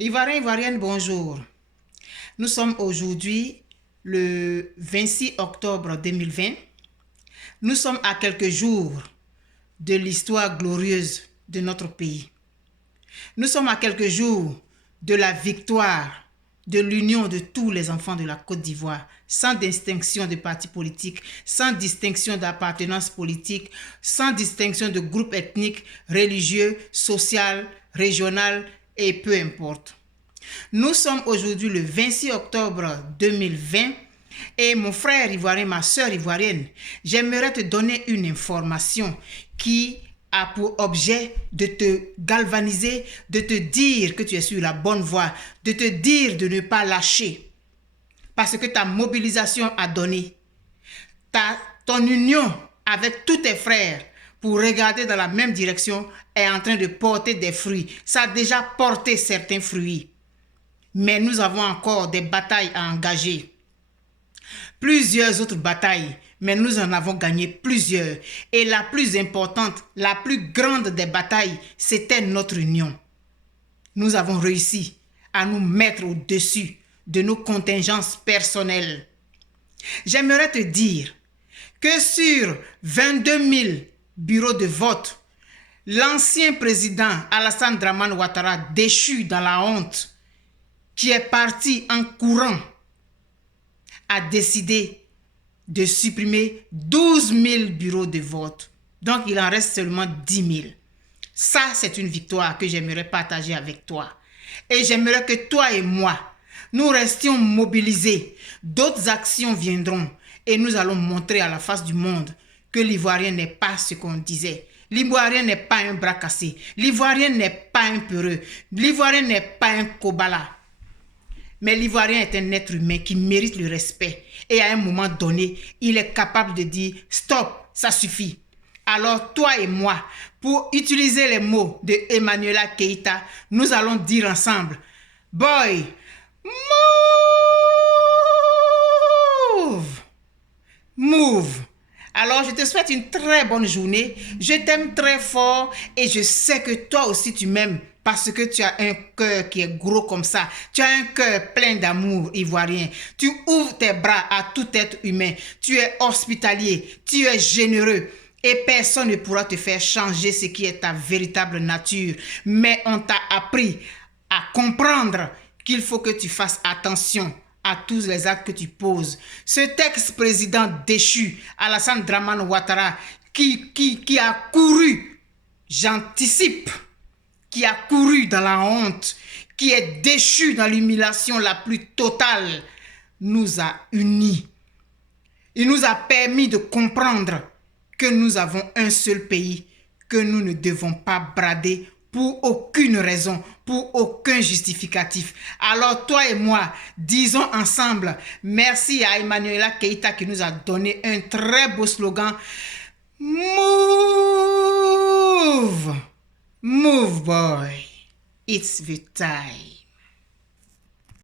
Ivoiriens, Ivoiriennes, bonjour. Nous sommes aujourd'hui le 26 octobre 2020. Nous sommes à quelques jours de l'histoire glorieuse de notre pays. Nous sommes à quelques jours de la victoire de l'union de tous les enfants de la Côte d'Ivoire, sans distinction de parti politique, sans distinction d'appartenance politique, sans distinction de groupe ethnique, religieux, social, régional et peu importe. Nous sommes aujourd'hui le 26 octobre 2020 et mon frère ivoirien, ma soeur ivoirienne, j'aimerais te donner une information qui a pour objet de te galvaniser, de te dire que tu es sur la bonne voie, de te dire de ne pas lâcher. Parce que ta mobilisation a donné. Ton union avec tous tes frères pour regarder dans la même direction est en train de porter des fruits. Ça a déjà porté certains fruits. Mais nous avons encore des batailles à engager. Plusieurs autres batailles, mais nous en avons gagné plusieurs. Et la plus importante, la plus grande des batailles, c'était notre union. Nous avons réussi à nous mettre au-dessus de nos contingences personnelles. J'aimerais te dire que sur 22 000 bureaux de vote, l'ancien président Alassane Dramane Ouattara, déchu dans la honte, qui est parti en courant, a décidé de supprimer 12 000 bureaux de vote. Donc, il en reste seulement 10 000. Ça, c'est une victoire que j'aimerais partager avec toi. Et j'aimerais que toi et moi, nous restions mobilisés. D'autres actions viendront et nous allons montrer à la face du monde que l'Ivoirien n'est pas ce qu'on disait. L'Ivoirien n'est pas un bras cassé. L'Ivoirien n'est pas un peureux. L'Ivoirien n'est pas un kobala. Mais l'Ivoirien est un être humain qui mérite le respect. Et à un moment donné, il est capable de dire « Stop, ça suffit ». Alors toi et moi, pour utiliser les mots de Emmanuela Keïta, nous allons dire ensemble « Boy, move! Move !» Alors, je te souhaite une très bonne journée. Je t'aime très fort et je sais que toi aussi tu m'aimes parce que tu as un cœur qui est gros comme ça. Tu as un cœur plein d'amour ivoirien. Tu ouvres tes bras à tout être humain. Tu es hospitalier. Tu es généreux. Et personne ne pourra te faire changer ce qui est ta véritable nature. Mais on t'a appris à comprendre qu'il faut que tu fasses attention à tous les actes que tu poses. Cet ex-président déchu, Alassane Dramane Ouattara, qui a couru, j'anticipe, qui a couru dans la honte, qui est déchu dans l'humiliation la plus totale, nous a unis. Il nous a permis de comprendre que nous avons un seul pays, que nous ne devons pas brader pour aucune raison, pour aucun justificatif. Alors toi et moi, disons ensemble, merci à Emmanuela Keïta qui nous a donné un très beau slogan. Move! Move boy, it's the time.